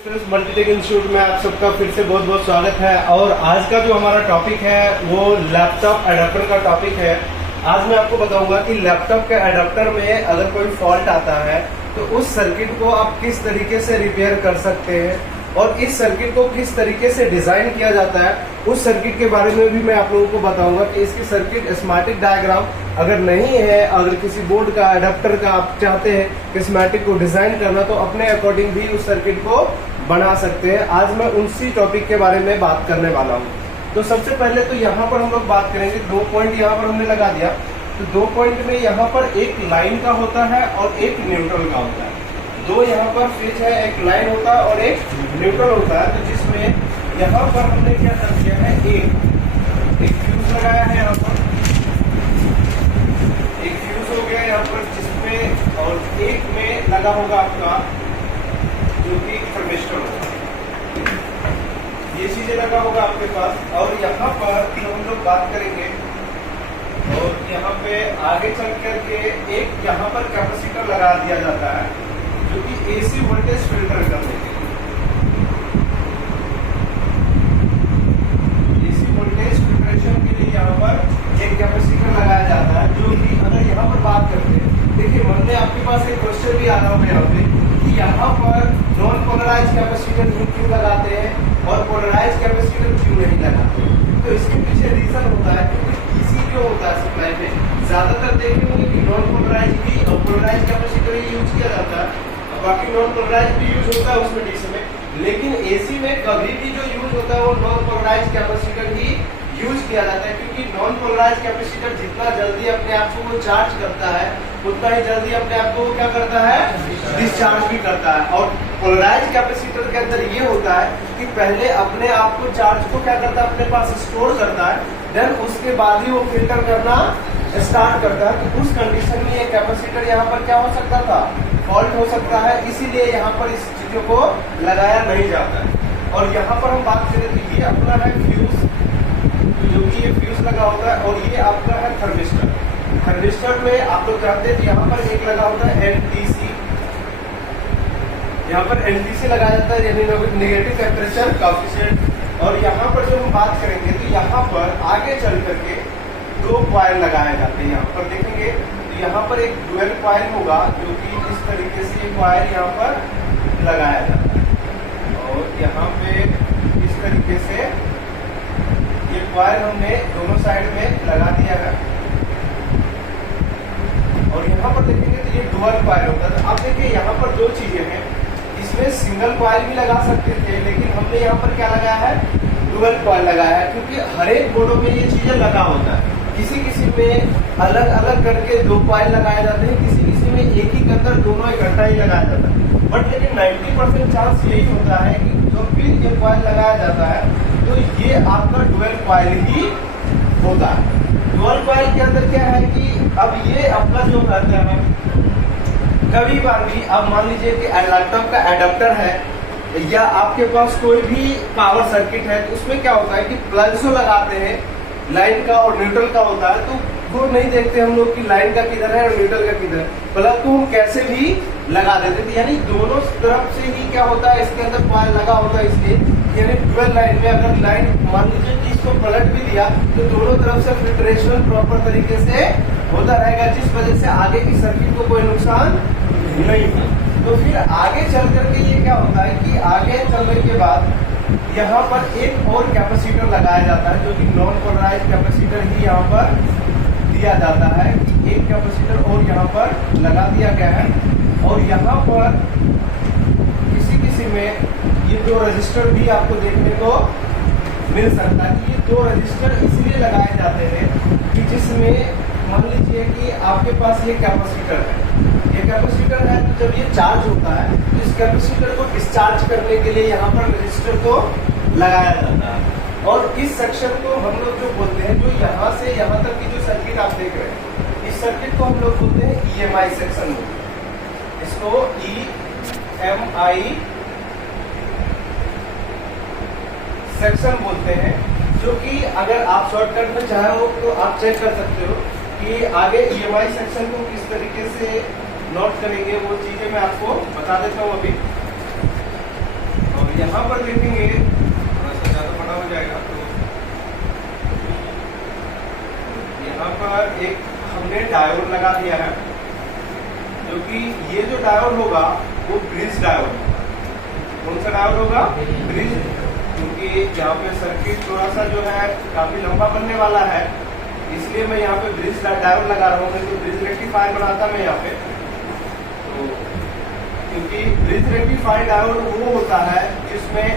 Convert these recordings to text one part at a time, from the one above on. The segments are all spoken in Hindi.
मल्टीटेक इंस्टीट्यूट में आप सबका फिर से बहुत बहुत स्वागत है। और आज का जो हमारा टॉपिक है वो लैपटॉप एडाप्टर का टॉपिक है। आज मैं आपको बताऊंगा कि लैपटॉप के एडाप्टर में अगर कोई फॉल्ट आता है तो उस सर्किट को आप किस तरीके से रिपेयर कर सकते हैं और इस सर्किट को किस तरीके से डिजाइन किया जाता है, उस सर्किट के बारे में भी मैं आप लोगों को बताऊंगा कि इसकी सर्किट स्कीमेटिक डायग्राम अगर नहीं है, अगर किसी बोर्ड का एडाप्टर का आप चाहते हैं कि स्कीमेटिक को डिजाइन करना तो अपने अकॉर्डिंग भी उस सर्किट को बना सकते हैं। आज मैं उसी टॉपिक के बारे में बात करने वाला हूँ। तो सबसे पहले तो यहाँ पर हम लोग बात करेंगे, 2 पॉइंट यहाँ पर हमने लगा दिया। तो 2 पॉइंट में यहाँ पर एक लाइन का होता है और एक न्यूट्रल का होता है। 2 यहाँ पर स्विच है, एक लाइन होता है और एक न्यूट्रल होता है। तो जिसमें यहाँ पर हमने क्या कर दिया है, एक फ्यूज लगाया है यहाँ पर, एक फ्यूज हो गया यहाँ पर जिसमें, और एक में लगा होगा आपका जो कि थर्मिस्टर होगा, ये चीजें लगा होगा आपके पास। और यहाँ पर जब हम लोग बात करेंगे और यहाँ पे आगे चल करके एक यहाँ पर कैपेसिटर लगा दिया जाता है जो कि एसी वोल्टेज फिल्टर करने के लिए, एसी वोल्टेज फिल्ट्रेशन के लिए यहाँ पर एक कैपेसिटर लगाया जाता है। जो कि अगर यहाँ पर बात करते हैं, देखिए मन में आपके पास एक क्वेश्चन भी आ रहा होगा यहाँ पे कि यहाँ पर नॉन पोलराइज कैपेसिटर क्यों लगाते हैं और पोलराइज कैपेसिटर क्यों नहीं लगाते। तो इसके पीछे रीजन होता है क्योंकि डीसी जो होता है सप्लाई में ज्यादातर देखे होंगे कि नॉन पोलराइज भी और पोलराइज कैपेसिटर ही यूज किया जाता है, बाकी नॉन पोलराइज भी यूज होता है उसमें डीसी में। लेकिन एसी में कभी भी जो यूज होता है वो नॉन पोलराइज कैपेसिटर ही यूज किया जाता है, क्योंकि नॉन पोलराइज कैपेसिटर जितना जल्दी अपने आप को वो चार्ज करता है उतना ही जल्दी अपने आप को क्या करता है, डिस्चार्ज भी करता है। और पोलराइज कैपेसिटर के अंदर ये होता है कि पहले अपने आप को चार्ज को क्या करता है, अपने पास स्टोर करता है, देन उसके बाद ही वो फिल्टर करना स्टार्ट करता है। तो उस कंडीशन में ये कैपेसिटर यहाँ पर क्या हो सकता था, फॉल्ट हो सकता है, इसीलिए यहाँ पर इस चीजों को लगाया नहीं जाता है। और यहाँ पर हम बात करें तो ये अपना है फ्यूज, जो कि ये फ्यूज लगा होता है, और ये आपका है थर्मिस्टर। थर्मिस्टर में आप लोग जानते हैं यहाँ पर एक लगा होता है एनटीसी, यहाँ पर एनटीसी लगाया जाता है यानी नेगेटिव टेम्परेचर कोएफिशिएंट। और यहाँ पर जब हम बात करेंगे तो यहाँ पर आगे चल करके 2 कॉइल लगाए जाते हैं। यहाँ पर देखेंगे तो यहाँ पर एक डुअल कॉइल होगा जो कि इस तरीके से कॉइल यहाँ पर लगाया जाता है, और यहाँ पे इस तरीके से ये कॉइल हमने दोनों साइड में लगा दिया है। और यहाँ पर देखेंगे तो ये डुअल कॉइल होता है। तो अब देखिए यहाँ पर 2 चीजें हैं, इसमें सिंगल कॉइल भी लगा सकते थे लेकिन हमने यहाँ पर क्या लगाया है, डुअल कॉइल लगाया है, क्योंकि हर एक बोर्डों में ये चीजें लगा होता है। किसी किसी में अलग अलग करके 2 कॉइल लगाए जाते हैं, किसी किसी में एक ही के अंदर दोनों इकट्ठा ही लगाया जाता है। बट लेकिन 90% चांस यही होता है कि जब भी ये कॉइल लगाया जाता है तो ये आपका डुअल कॉइल ही होता है। डुअल कॉइल के अंदर क्या है कि अब ये अपना जो रहता है, कभी बार भी अब मान लीजिए कि लैपटॉप का एडाप्टर है या आपके पास कोई भी पावर सर्किट है, तो उसमें क्या होता है कि प्लग जो लगाते हैं लाइन का और न्यूट्रल का होता है, तो वो नहीं देखते हम लोग कि लाइन का किधर है और न्यूट्रल का किधर है, प्लग को हम कैसे भी लगा देते थे। यानी दोनों तरफ से ही क्या होता है, इसके अंदर कॉइल लगा होता है, इसलिए यानी डुअल लाइन में अगर लाइन मान लीजिए कि इसको पलट भी दिया तो दोनों तरफ से फिल्ट्रेशन प्रॉपर तरीके से होता रहेगा, जिस वजह से आगे की सर्किट को कोई नुकसान नहीं होगा। तो फिर आगे चल करके ये क्या होता है कि आगे चलने के बाद यहाँ पर एक और कैपेसिटर लगाया जाता है जो कि नॉन पोलराइज कैपेसिटर ही यहाँ पर दिया जाता है कि एक कैपेसिटर और यहाँ पर लगा दिया गया है। और यहाँ पर किसी किसी में ये 2 रजिस्टर भी आपको देखने को मिल सकता है कि ये 2 रजिस्टर इसलिए लगाए जाते हैं कि जिसमें मान लीजिए कि आपके पास ये कैपेसिटर है, ये कैपेसिटर है, तो जब ये चार्ज होता है तो इस कैपेसिटर को डिस्चार्ज करने के लिए यहाँ पर रजिस्टर को लगाया जाता है। और इस सेक्शन को हम लोग जो बोलते हैं, जो यहाँ से यहाँ तक की जो सर्किट आप देख रहे हैं, इस सर्किट को हम लोग बोलते हैं EMI सेक्शन, इसको EMI सेक्शन बोलते हैं। जो कि अगर आप शॉर्टकट में चाहे हो तो आप चेक कर सकते हो कि आगे EMI सेक्शन को किस तरीके से नोट करेंगे, वो चीजें मैं आपको बता देता हूँ अभी। यहाँ पर देखेंगे थोड़ा सा ज्यादा बड़ा हो जाएगा, तो यहाँ पर एक हमने डायोड लगा दिया है, जो कि ये जो डायोड होगा वो ब्रिज डायोड होगा। कौन सा डायोड होगा? ब्रिज, क्योंकि यहाँ पे सर्किट थोड़ा सा जो है काफी लंबा बनने वाला है, इसलिए मैं यहाँ पे ब्रिज डायोड लगा रहा हूँ। तो ब्रिज रेक्टिफायर बनाता मैं यहाँ पे, तो क्योंकि ब्रिज रेक्टिफायर डायोड वो होता है जिसमें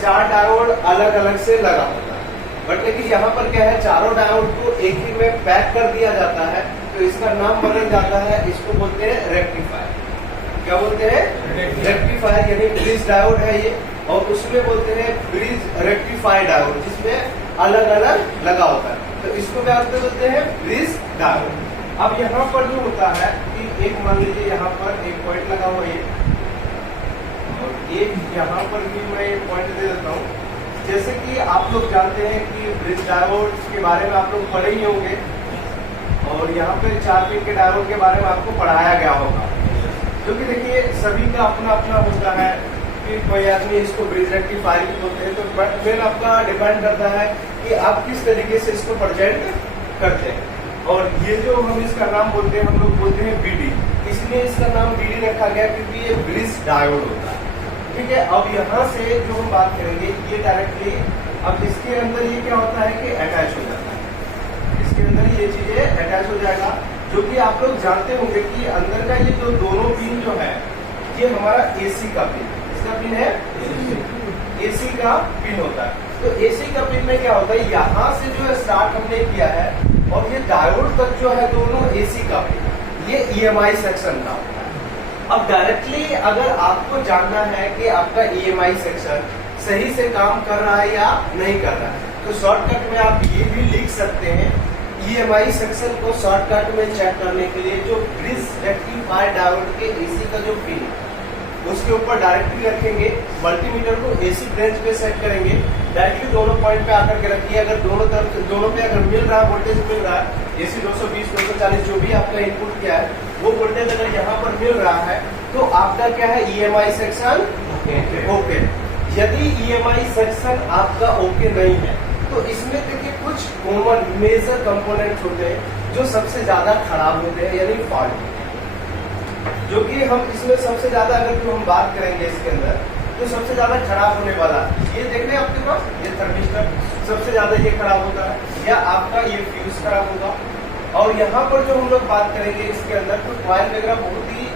4 डायोड अलग अलग से लगा होता है, बट लेकिन यहाँ पर क्या है, चारों डायोड को एक ही में पैक कर दिया जाता है, तो इसका नाम बदल जाता है। इसको बोलते हैं रेक्टिफायर। क्या बोलते हैं? रेक्टिफायर, यानी ब्रिज डायोड है ये, और उसमें बोलते हैं ब्रिज रेक्टिफायर डायोड, जिसमें अलग अलग लगा होता है, तो इसको क्या बोलते हैं? Bridge diode. अब यहाँ पर जो होता है कि एक मान लीजिए यहाँ पर एक पॉइंट लगा हुआ है, और एक यहाँ पर भी मैं एक पॉइंट दे देता हूँ। जैसे कि आप लोग जानते हैं कि ब्रिज डायोड के बारे में आप लोग पढ़े ही होंगे, और यहाँ पे 4 पिन के डायोड के बारे में आपको पढ़ाया गया होगा, क्योंकि देखिए सभी का अपना अपना होता है कि कोई आदमी इसको ब्रिज रेक्टिफायर भी बोलते हैं, तो बट फिर आपका डिपेंड करता है कि आप किस तरीके से इसको प्रेजेंट करते हैं। और ये जो हम इसका नाम बोलते हैं, हम लोग बोलते हैं बीडी, इसलिए इसका नाम बीडी रखा गया क्योंकि ये ब्रिज डायोड होता है। ठीक है, अब यहाँ से जो हम बात करेंगे ये डायरेक्टली, अब इसके अंदर ये क्या होता है कि अटैच हो जाता है, इसके अंदर ये चीजें अटैच हो जाएगा, जो कि आप लोग जानते होंगे कि अंदर का ये जो दोनों पिन जो है ये हमारा एसी का पिन, इसका पिन है एसी का पिन होता है। तो एसी का पिन में क्या होता है, यहाँ से जो है स्टार्ट हमने किया है, और ये डायोड तक जो है दोनों एसी का पिन, ये EMI सेक्शन का होता है। अब डायरेक्टली अगर आपको जानना है कि आपका EMI सेक्शन सही से काम कर रहा है या नहीं कर रहा है, तो शॉर्टकट में आप ये भी लिख सकते हैं, EMI सेक्शन को शॉर्टकट में चेक करने के लिए जो ब्रिज रेक्टिफायर डायोड के एसी का जो पिन उसके ऊपर डायरेक्टली रखेंगे, मल्टीमीटर को एसी ब्रांच पे सेट करेंगे, डायरेक्टली दोनों पॉइंट पे आकर के रखिए। अगर दोनों तरफ दोनों पे अगर मिल रहा है वोल्टेज मिल रहा है, एसी 220 240 जो भी आपका इनपुट किया है वो वोल्टेज अगर यहाँ पर मिल रहा है, तो आपका क्या है, EMI सेक्शन ओके। यदि EMI सेक्शन आपका ओके नहीं है, तो इसमें देखिए कुछ कॉमन मेजर कंपोनेंट्स होते हैं जो सबसे ज्यादा खराब होते हैं, यानी फॉल्ट, जो कि हम इसमें सबसे ज्यादा अगर जो हम बात करेंगे इसके अंदर, तो सबसे ज्यादा खराब होने वाला ये देख रहे हैं आपके पास, ये थर्मिस्टर सबसे ज्यादा ये खराब होता है, या आपका ये फ्यूज खराब होगा। और यहाँ पर जो हम लोग बात करेंगे इसके अंदर, तो कॉइल वगैरह बहुत ही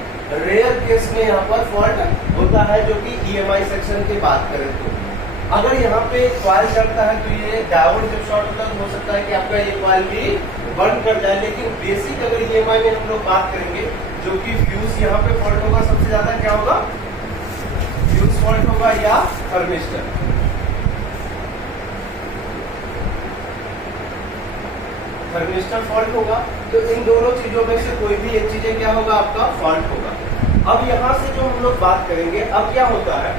रेयर केस में यहाँ पर फॉल्ट होता है, जो कि EMI सेक्शन की बात करें तो अगर यहाँ पे कॉइल चलता है तो ये डायोड जब शॉर्ट होता है तो हो सकता है कि आपका ये कॉइल भी बंद कर जाए। लेकिन बेसिक अगर EMI में हम लोग बात करेंगे, जो कि फ्यूज यहाँ पे फॉल्ट होगा, सबसे ज्यादा क्या होगा, फ्यूज फॉल्ट होगा या थर्मिस्टर। थर्मिस्टर फॉल्ट होगा, तो इन दोनों चीजों में से कोई भी एक चीजें क्या होगा, आपका फॉल्ट होगा। अब यहाँ से जो हम लोग बात करेंगे, अब क्या होता है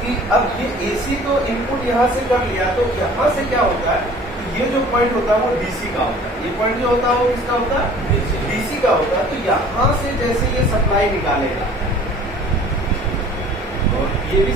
कि अब ये एसी तो इनपुट यहाँ से कर लिया, तो यहाँ से क्या होता है, ये जो पॉइंट होता है वो डीसी का होता है, ये पॉइंट जो होता है वो किसका होता है, डीसी का होता है। तो यहाँ से जैसे ये सप्लाई निकालेगा, और ये भी